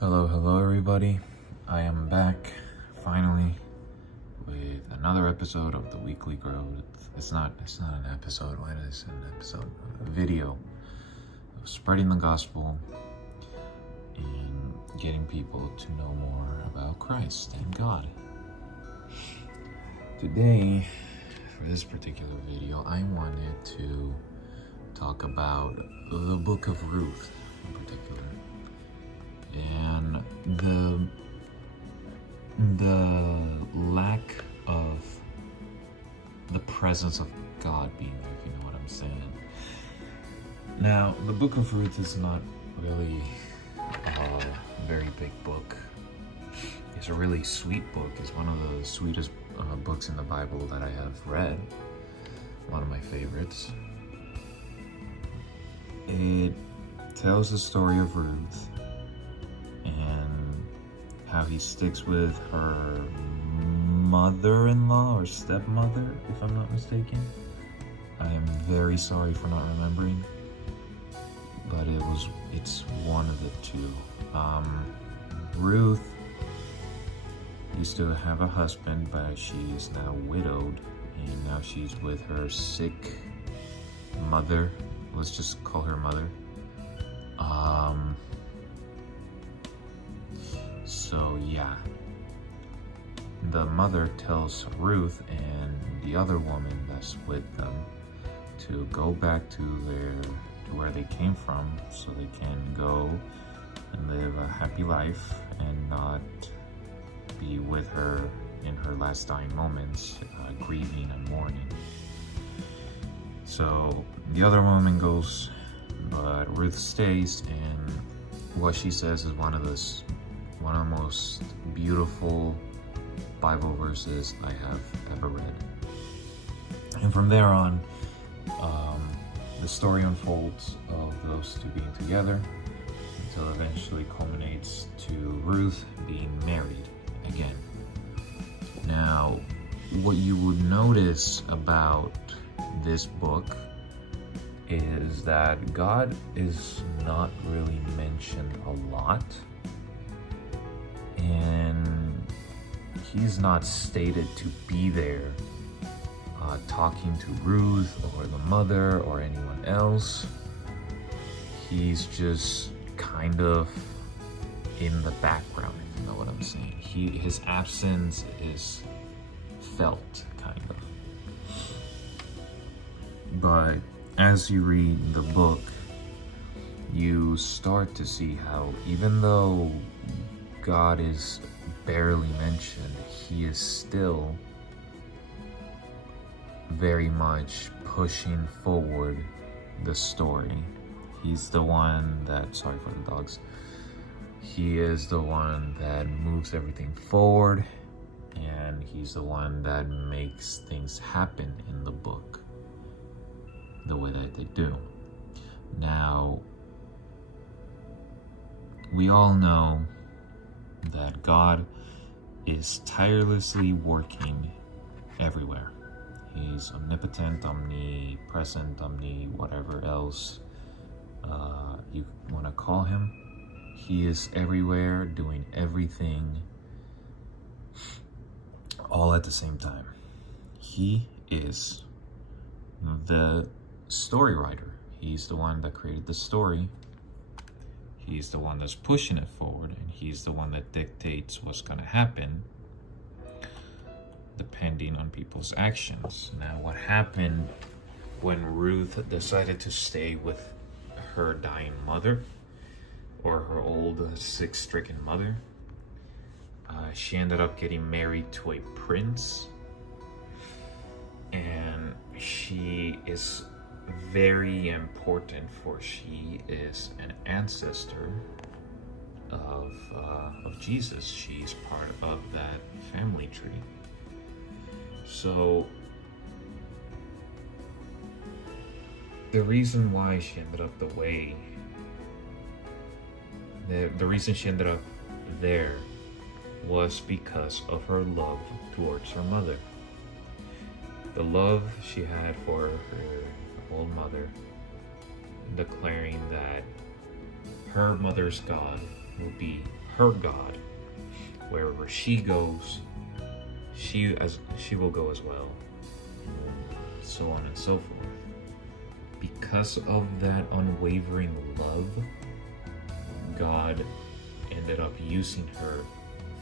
Hello everybody. I am back finally with another episode of the Weekly Growth. It's not an episode. What is an episode? A video of spreading the gospel and getting people to know more about Christ and God. Today, for this particular video, I wanted to talk about the Book of Ruth in particular. And the lack of the presence of God being there, if you know what I'm saying. Now, the Book of Ruth is not really a very big book. It's a really sweet book. It's one of the sweetest books in the Bible that I have read. One of my favorites. It tells the story of Ruth and how he sticks with her mother-in-law or stepmother, if I'm not mistaken. I am very sorry for not remembering, but it's one of the two. Ruth used to have a husband, but she is now widowed, and now she's with her sick mother. Let's just call her mother. So yeah, the mother tells Ruth and the other woman that's with them to go back to where they came from, so they can go and live a happy life and not be with her in her last dying moments, grieving and mourning. So the other woman goes, but Ruth stays, and what she says is one of the most beautiful Bible verses I have ever read. And from there on, the story unfolds of those two being together until eventually culminates to Ruth being married again. Now, what you would notice about this book is that God is not really mentioned a lot, and he's not stated to be there talking to Ruth or the mother or anyone else. He's just kind of in the background, if you know what I'm saying. His absence is felt, kind of. But as you read the book, you start to see how even though God is barely mentioned, he is still very much pushing forward the story. He's the one that, sorry for the dogs, he is the one that moves everything forward, and he's the one that makes things happen in the book the way that they do. Now, we all know that God is tirelessly working everywhere. He's omnipotent, omnipresent, whatever else you want to call him. He is everywhere, doing everything all at the same time. He is the story writer. He's the one that created the story. He's the one that's pushing it forward, and he's the one that dictates what's going to happen depending on people's actions. Now, what happened when Ruth decided to stay with her dying mother, or her old sick-stricken mother? She ended up getting married to a prince, and she is very important, for she is an ancestor of Jesus. She's part of that family tree. So the reason why she ended up the way, the reason she ended up there was because of her love towards her mother. The love she had for her old mother, declaring that her mother's God will be her God. Wherever she goes, she will go as well, and so on and so forth. Because of that unwavering love, God ended up using her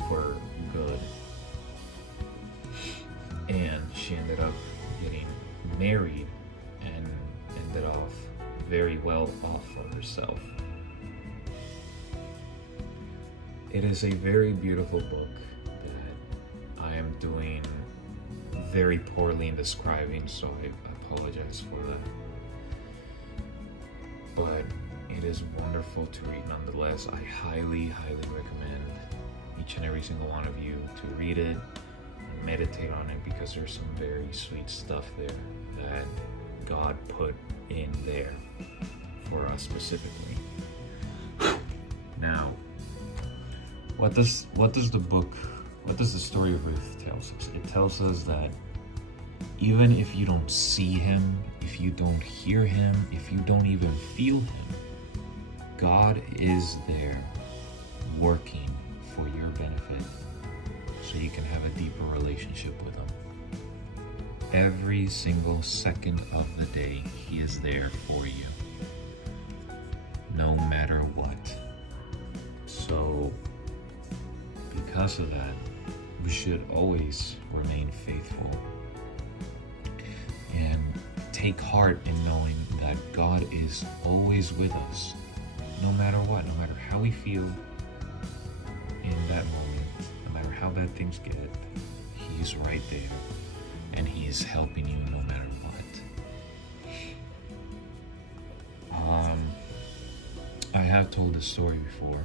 for good, and she ended up getting married and ended off very well off for herself. It is a very beautiful book that I am doing very poorly in describing, so I apologize for that. But it is wonderful to read nonetheless. I highly, highly recommend each and every single one of you to read it and meditate on it, because there's some very sweet stuff there that God put in there for us specifically. Now, what does the story of Ruth tells us? It tells us that even if you don't see him, if you don't hear him, if you don't even feel him, God is there working for your benefit so you can have a deeper relationship with him. Every single second of the day, he is there for you, no matter what. So, because of that, we should always remain faithful and take heart in knowing that God is always with us, no matter what, no matter how we feel in that moment, no matter how bad things get, he's right there and he is helping you no matter what. I have told this story before,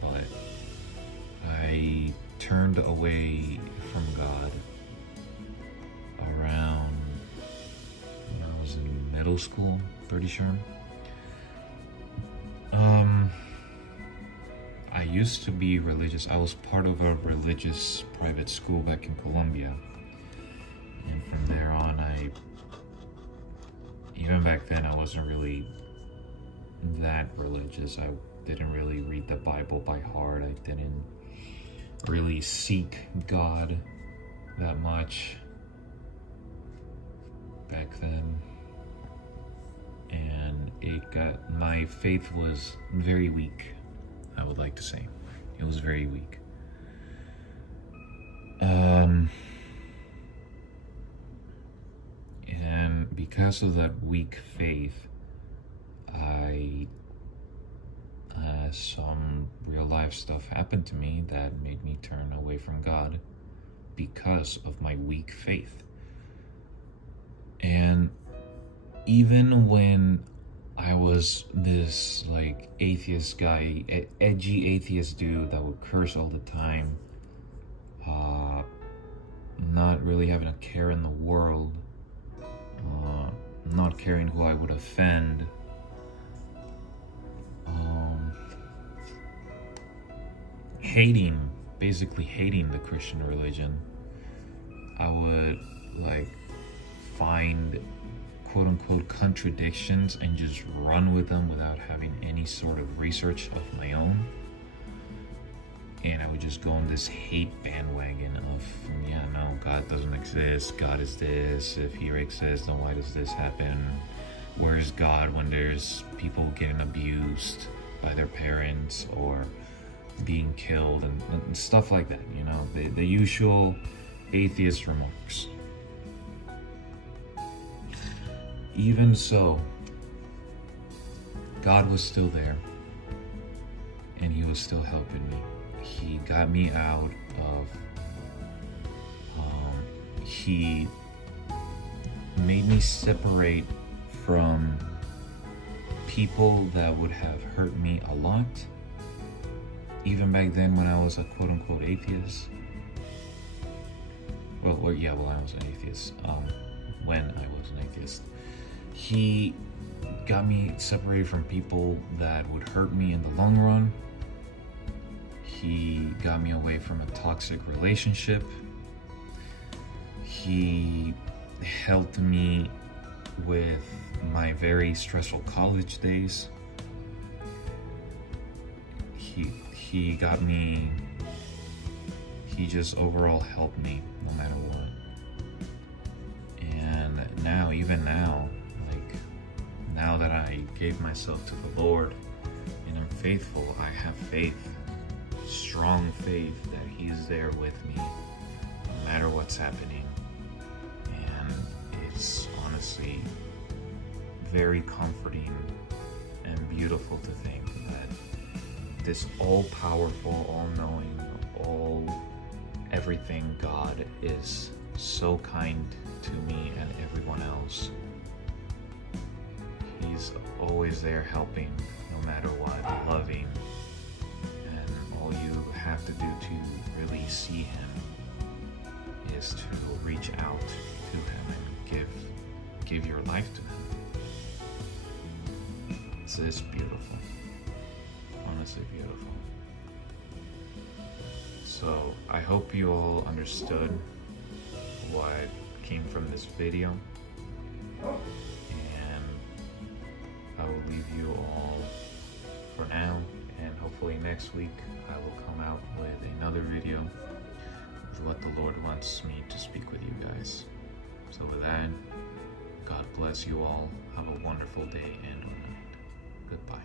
but I turned away from God around when I was in middle school, pretty sure. I used to be religious. I was part of a religious private school back in Colombia. And from there on, even back then, I wasn't really that religious. I didn't really read the Bible by heart. I didn't really seek God that much back then. And my faith was very weak, I would like to say. It was very weak. And because of that weak faith, some real life stuff happened to me that made me turn away from God because of my weak faith. And even when I was this like atheist guy, edgy atheist dude that would curse all the time, not really having a care in the world, not caring who I would offend, basically hating the Christian religion, I would like find quote unquote contradictions and just run with them without having any sort of research of my own. And I would just go on this hate bandwagon of, yeah, no, God doesn't exist, God is this, if he exists, then why does this happen? Where's God when there's people getting abused by their parents or being killed and stuff like that, you know, the usual atheist remarks. Even so, God was still there and he was still helping me. He got me out of, he made me separate from people that would have hurt me a lot. Even back then when I was a quote unquote atheist. Well, I was an atheist. When I was an atheist. He got me separated from people that would hurt me in the long run. He got me away from a toxic relationship. He helped me with my very stressful college days. he got me. He just overall helped me no matter what. And now, even now, like now that I gave myself to the Lord and I'm faithful, I have faith, strong faith that He's there with me no matter what's happening. And it's honestly very comforting and beautiful to think that this all-powerful, all-knowing, everything God is so kind to me and everyone else. He's always there helping no matter what, loving, and all you have to do to really see Him is to reach out to Him and give your life to Him. It's beautiful, honestly beautiful. So I hope you all understood what came from this video, and I will leave you all for now, and hopefully next week I will come out with another video with what the Lord wants me to speak with you guys. So with that, God bless you all. Have a wonderful day and night. Goodbye.